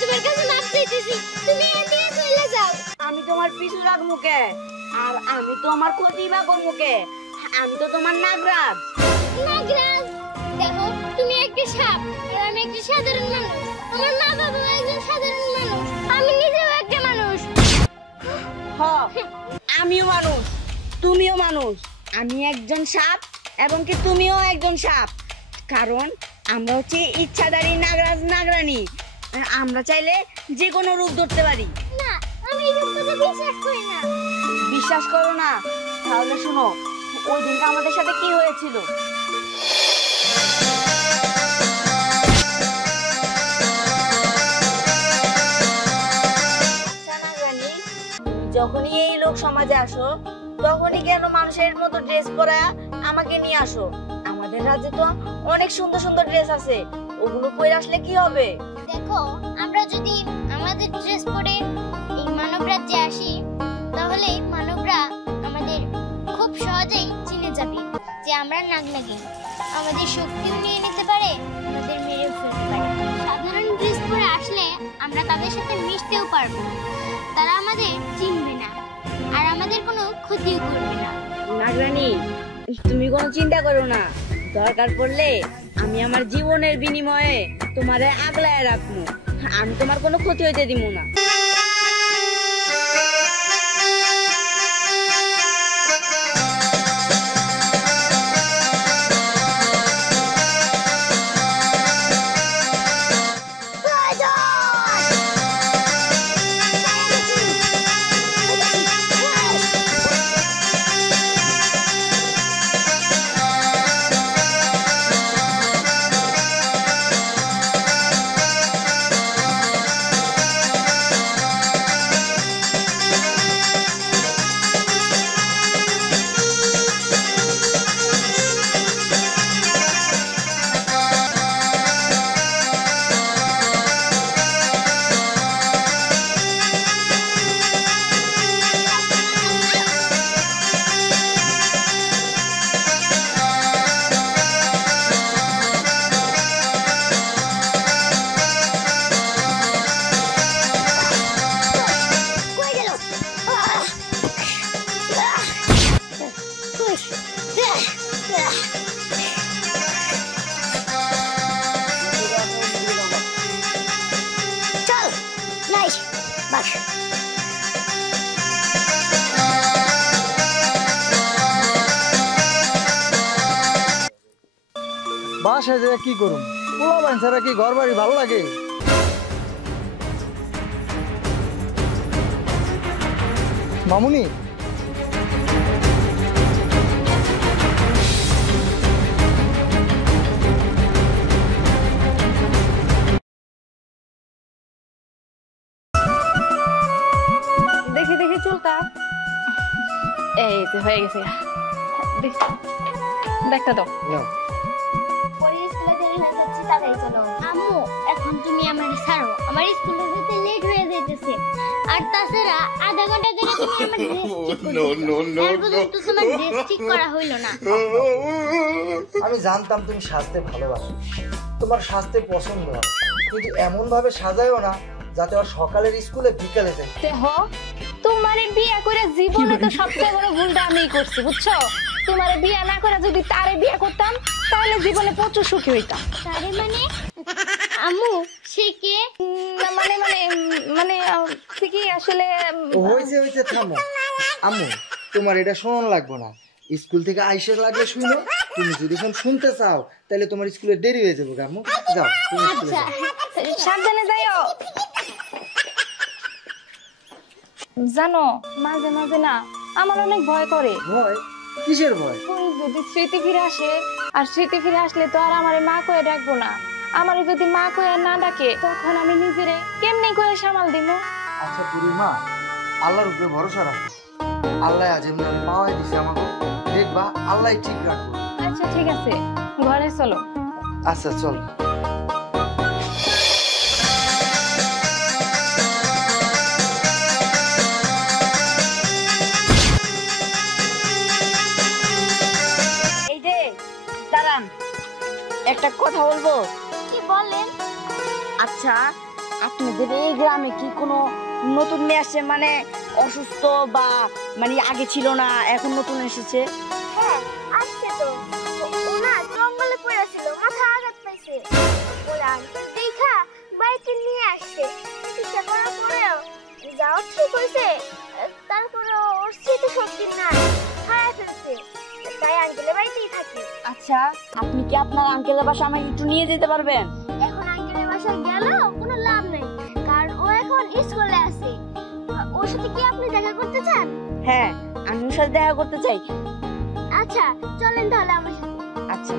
তোমার কাছে মাপ চাইতেছি, তুমি এদিকে চলে যাও। আমি তোমার পিছু লাগবো কে? আর আমি তো আমার ক্ষতি বা করবো কে? আমি তো তোমার নাগরাজ। নাগরাজ, দেখো তুমি একটা সাপ আর আমি একটা সাধারণ মানুষ। আমার মা বাবা একজন সাধারণ মানুষ, আমি নিজেও একটা মানুষ। হ, আমিও মানুষ, তুমিও মানুষ। আমি একজন সাপ এবং কি তুমিও একজন সাপ। কারণ আমরা হচ্ছে ইচ্ছাধারী নাগরাজ নাগরানী। আমরা চাইলে যে কোনো রূপ ধরতে পারি। না, আমি এই কথা বিশ্বাস করি না। বিশ্বাস করো না? তাহলে শোনো, ওই দিনটা আমাদের সাথে কি হয়েছিল। যখনই এই লোক সমাজে আসো, তখনই কেন মানুষের মতো ড্রেস পরা আমাকে নিয়ে আসো? আমাদের রাজ্যে তো অনেক সুন্দর সুন্দর ড্রেস আছে, ওগুলো পরে আসলে কি হবে? দেখো, আমরা যদি আমাদের ড্রেস পরে এই মানব রাজ্যে আসি, তাহলে মানবরা আমাদের খুব সহজেই চিনে যাবে যে আমরা নাগনাগিন। আমাদের শক্তিও নিয়ে নিতে পারে, আমাদের মেরেও ফেলতে পারে। সাধারণ ড্রেস পরে আসলে আমরা তাদের সাথে মিশতেও পারবো, তারা আমাদের চিনবে না আর আমাদের কোনো ক্ষতিও করবে না। নাগরানী, তুমি কোনো চিন্তা করো না। দরকার পড়লে আমি আমার জীবনের বিনিময়ে তোমারে আগলায় রাখবো। আমি তোমার কোনো ক্ষতি হইতে দিব না। বাসায় যে কি করুম, পোলা বাইন ছাড়া কি ঘর বাড়ি ভালো লাগে? মামুনি, দেখি দেখি চুলটা। এই যে হয়ে গেছে, দেখটা দাও। আম্মু, এখন তুমি আমার ছাড়ো, আমার স্কুলে যেতে লেট হয়ে যাইতেছে। আর তাছাড়া আধা ঘন্টা ধরে তুমি আমার ড্রেস ঠিক করতেছো, এর পর্যন্ত তোমার ড্রেস ঠিক করা হইলো না। আমি জানতাম তুমি সাজতে ভালোবাসো, তোমার সাজতে পছন্দ হয়, কিন্তু এমন ভাবে সাজায়ও না যাতে ওর সকালের স্কুলে বিকালে যায়। দেখো, তোমারে বিয়ে করে জীবনে তো সবচেয়ে বড় ভুলটা আমিই করছি, বুঝছো? তোমারে বিয়ে না করে যদি তারে বিয়ে করতাম, তাহলে জীবনে প্রচুর সুখী হইতাম। তারে মানে? আম্মু, সে কে? মানে মানে মানে সে কি আসলে? হয়েছে থামো। আম্মু, তোমার এটা শোনান লাগবে না, স্কুল থেকে আইসে লাগলে শুনো। তুমি যদি এখন শুনতে চাও তাহলে তোমার স্কুলে দেরি হয়ে যাবে। আম্মু যাও, তুমি স্কুলে যাও। সাবধানে যাইও। জানো, মাঝে মাঝে না আমার অনেক ভয় করে। ভয়? কিসের ভয়? যদি স্মৃতি ফিরে আসে, আর স্মৃতি ফিরে আসলে তো আর আমারে মা কয়ে ডাকবো না। আমারে যদি মা কয়ে না ডাকে, তখন আমি নিজেরে কেমনে করে সামাল দিব? আচ্ছা বুড়ি মা, আল্লাহর উপরে ভরসা রাখো। আল্লাহ আজ এমনি পাওয়াই দিছে আমাকে, দেখবা আল্লাহ ঠিক রাখবো। আচ্ছা ঠিক আছে, ঘরে চলো। আচ্ছা চল। এই যে দাঁড়ান, একটা কথা বলবো। কি বলেন? আচ্ছা, আপনাদের এই গ্রামে কি কোনো নতুন মেয়ে আসছে, মানে অসুস্থ বা মানে আগে ছিল না এখন নতুন এসেছে? হ্যাঁ আসছে তো, ওনা জঙ্গলে পড়েছিল, মাথা আঘাত পাইছে, ওরা আঙ্কেল দেখা বাড়িতে নিয়ে আসছে। চিকিৎসা করার পরেও যাও ঠিক হয়েছে, তারপরে ওর স্মৃতি শক্তি নাই, হারায় ফেলছে, তাই আঙ্কেলের বাড়িতেই থাকি। আচ্ছা, আপনি কি আপনার আঙ্কেলের বাসা আমাকে একটু নিয়ে যেতে পারবেন? এখন আঙ্কেলের বাসায় গেলেও কোনো লাভ নেই, কারণ ও এখন স্কুলে আছে। ওর সাথে কি আপনি দেখা করতে চান? হ্যাঁ, আমি ওর সাথে দেখা করতে চাই। আচ্ছা চলেন তাহলে আমার সাথে। আচ্ছা।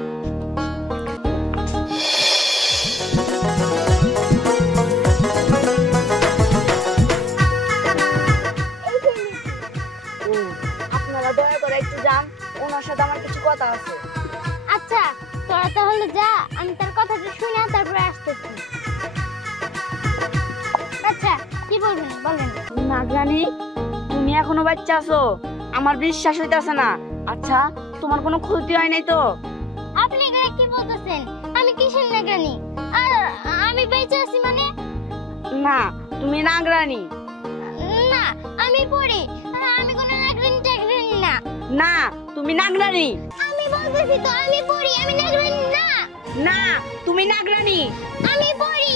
ও, আপনারা দয়া করে একটু যান, ওনার সাথে আমার কিছু কথা আছে। আচ্ছা তোরা তাহলে যা, আমি তার কথাটা শুনে তারপরে আসতেছি। আচ্ছা কি বলবেন বলেন। নাগরানি, তুমি এখনো বাচ্চা আছো, আমার বিশ্বাস হইতাছে না। আচ্ছা, তোমার কোনো ক্ষতি হয় নাই তো? আপনি এখানে কি বলতেছেন? আমি কিসের নাগরানি? আর আমি বেঁচে আছি মানে? না, তুমি নাগরানি না আমি পড়ি, আমি কোনো নাগরানি টাগরানি না। না, তুমি নাগরানি আমি বলতেছি তো আমি পড়ি, আমি নাগরানি না। না, তুমি নাগরানি আমি পড়ি।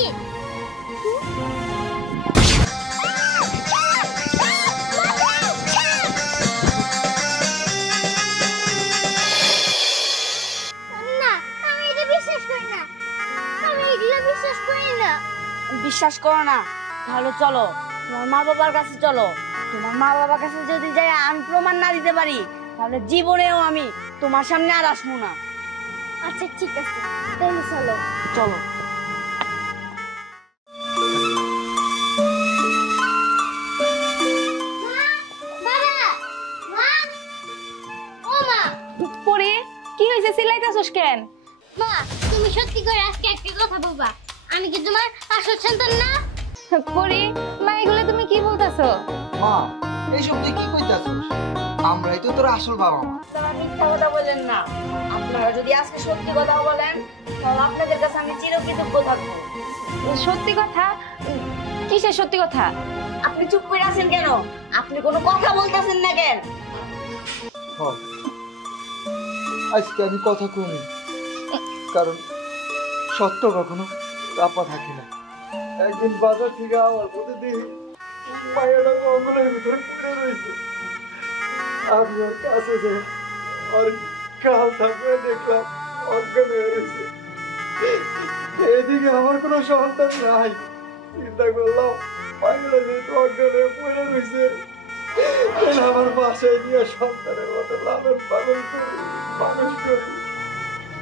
না আমি এটা বিশ্বাস করি না, আমি এগুলো বিশ্বাস করি না। বিশ্বাস করো না? তাহলে চলো তোমার মা বাবার কাছে চলো। তোমার মা বাবার কাছে যদি যাই আমি প্রমাণ না দিতে পারি, তাহলে জীবনেও আমি তোমার সামনে আর আসবো না। আচ্ছা ঠিক আছে, তাহলে চলো। চলো। বাবা মা, ও মা। পরি, কি হয়েছে, চিল্লাইতেছস কেন? মা তুমি সত্যি করে আজকে একটা কথা বলবা, আমি কি তোমার আসল সন্তান না? পরি, মা এগুলো তুমি কি বলতেছো? মা, এইসব তুই কি কইতাছিস? আমরাই তো তোর আসল বাবা মা। আপনারা মিথ্যা কথা বলেন না। আপনারা যদি আজকে সত্যি কথা বলেন, তাহলে আপনাদের কাছে আমি চিরকৃতজ্ঞ থাকবো। সত্যি কথা? কিসের সত্যি কথা? আপনি চুপ করে আছেন কেন? আপনি কোনো কথা বলতেছেন না কেন? হ্যাঁ, আজকে আমি কথা কমি, কারণ সত্য কখনো চাপা থাকে না। একদিন বাজার থেকে আমার পথে দেখি মায়েরা জঙ্গলের ভিতরে পড়ে রয়েছে। আমি ওর কাছে যে ওর কাল থাকবে দেখলাম অজ্ঞান হয়ে রয়েছে। এদিকে আমার কোনো সন্তান নাই, চিন্তা করলাম মায়েরা যেহেতু অজ্ঞান হয়ে পড়ে রয়েছে, আমার বাসায় নিয়ে সন্তানের মতো লালন পালন করি, মানুষ করি।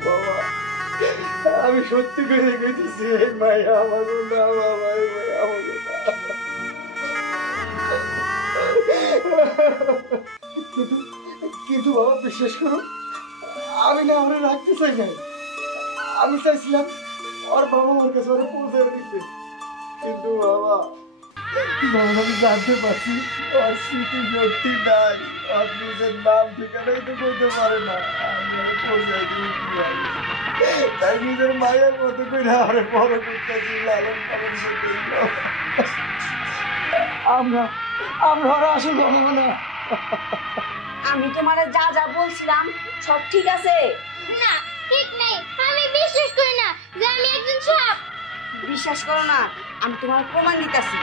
বাবা, আমি সত্যি করে গেছি, এই মায়া আমাকে না, বাবা এই মায়া আমাকে না। কিন্তু কিন্তু বাবা বিশ্বাস করো, আমি না ওরা রাখতে চাই নাই। আমি চাইছিলাম ওর বাবা আমার কাছে ওরা পৌঁছে দিতে, কিন্তু বাবা আমি জানতে পারছি ওর স্মৃতি শক্তি নাই, ওর নিজের নাম ঠিকানাই তো করতে পারে না। আমি ওরে পৌঁছাই দিই, তাই নিজের মায়ের মতো করে আরে বড় করতেছি, লালন পালন করতেছি। আমরা আমরা ওরা আসল বাবা না। আমি তোমারে যা যা বলছিলাম সব ঠিক আছে? না ঠিক নেই, আমি বিশ্বাস করি না যে আমি একজন সাপ। বিশ্বাস করো না, আমি তোমার প্রমাণ দিতেছি।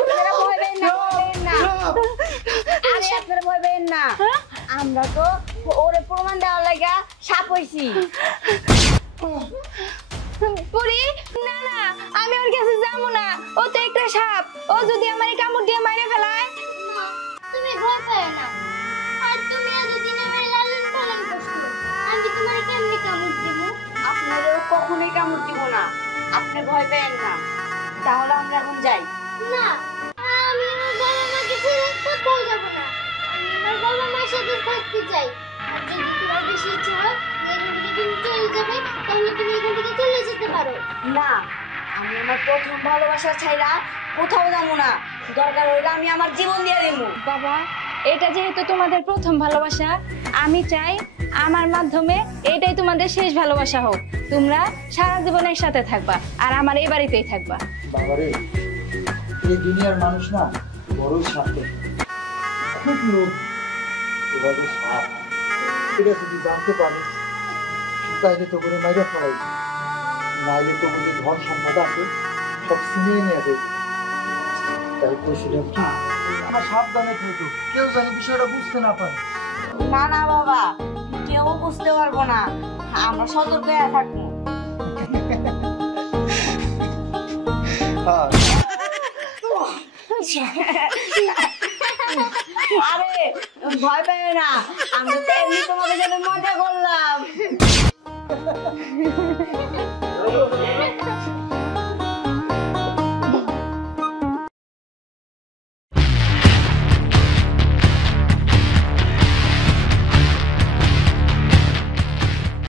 আপনারা ভয় পেয়েন না, ভয় পেয়েন না। আরে আপনারা ভয় পেয়েন না, আমরা তো ওরে প্রমাণ দেওয়ার লাগা সাপ হইছি। পরি, না না, আমি ওর কাছে যাবো না, ও তো একটা সাপ, ও যদি আমার কামড় দিয়ে মাইরে ফেলায়। মা, তুমি ভয় পেও না, আর তুমি এতদিন আমার লালন পালন করছো, আমি তোমার কেমনে কামড় দেব? আপনারও কখনোই কামড় দিব না, আপনি ভয় পেয়েন না। তাহলে আমরা এখন যাই। না, আমি আমার বাবা মাকে ছেড়ে কোথাও যাব না, আমি আমার বাবা মার সাথে থাকতে চাই। আর যদি তোমার বেশি ইচ্ছে হয় যে এখান থেকে তুমি চলে যাবে, তাহলে তুমি এখান থেকে চলে যেতে পারো। না, আমি আমার প্রথম ভালোবাসা ছাইরা কোথাও যাবো না, দরকার হইলে আমি আমার জীবন দিয়ে দেবো। বাবা, এটা যেহেতু তোমাদের প্রথম ভালোবাসা, আমি চাই আমার মাধ্যমে এটাই তোমাদের শেষ ভালোবাসা হোক। তোমরা সারা জীবন একসাথে থাকবা আর আমার এই বাড়িতেই থাকবা। বাবারে, এই দুনিয়ার মানুষ না বড়ই শান্ত, খুব লোভ, এভাবে সাপ। এটা যদি জানতে পারে তাইলে তো করে মাইরা ফেলাই, নাইলে তো যে ধন সম্পদ আছে সব ছিনিয়ে নিয়ে যাবে। তাই কইছিলাম কি আমার সাবধানে থাকো, কেউ জানি বিষয়টা বুঝতে না পারে। না না বাবা, কেউ বুঝতে পারবো না, আমরা সতর্ক হয়ে থাকবো। হ্যাঁ, আরে ভয় পেও না, আমরা তো এমনি তোমাদের সাথে মজা করলাম।